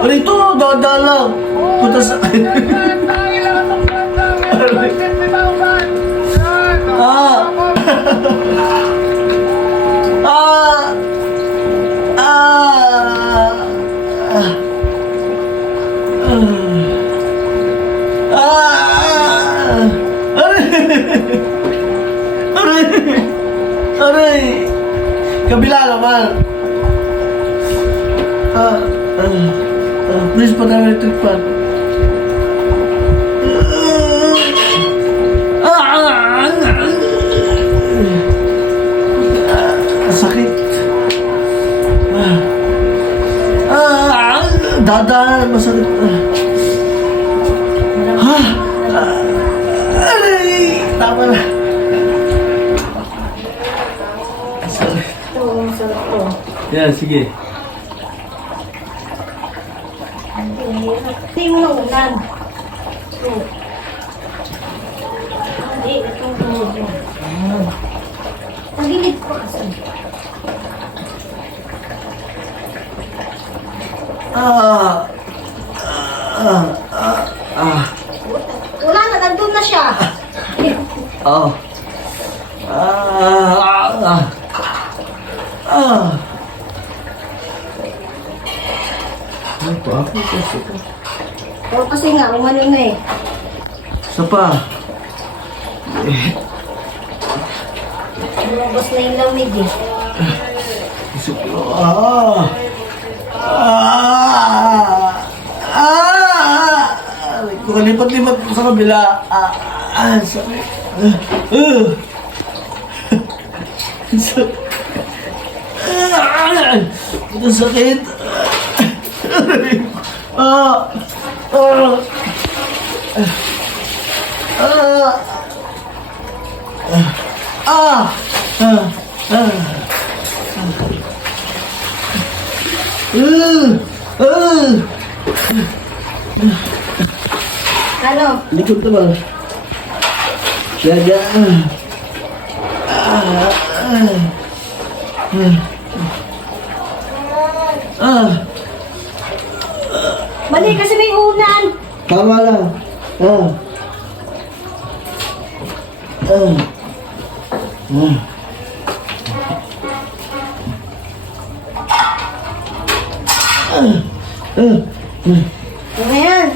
Rito, dadaan lang. Punta sa... Ah! Ah! Ah! Ah! Aray! Aray! Kabila naman. Please, pag electric fan. Sakit. Dadaan, masakit. Aray! Tama na. Sakit. Yan, sige. Hindi mo na ulan. Hindi, itong tulog mo. Tagilid ko kasi. Wala na, nandun na siya. Oh. Ano pa ako kasi ka? O kasi nga, umano na eh. Isa pa. Lumabas na yung lamig eh. Isip ko. Kalipat-lipat ko sa kabila. Sakit. Sakit. Ito sakit. Ano? Likod naman. Dada. Mali kasi may unan. Tama lang. Ano yan?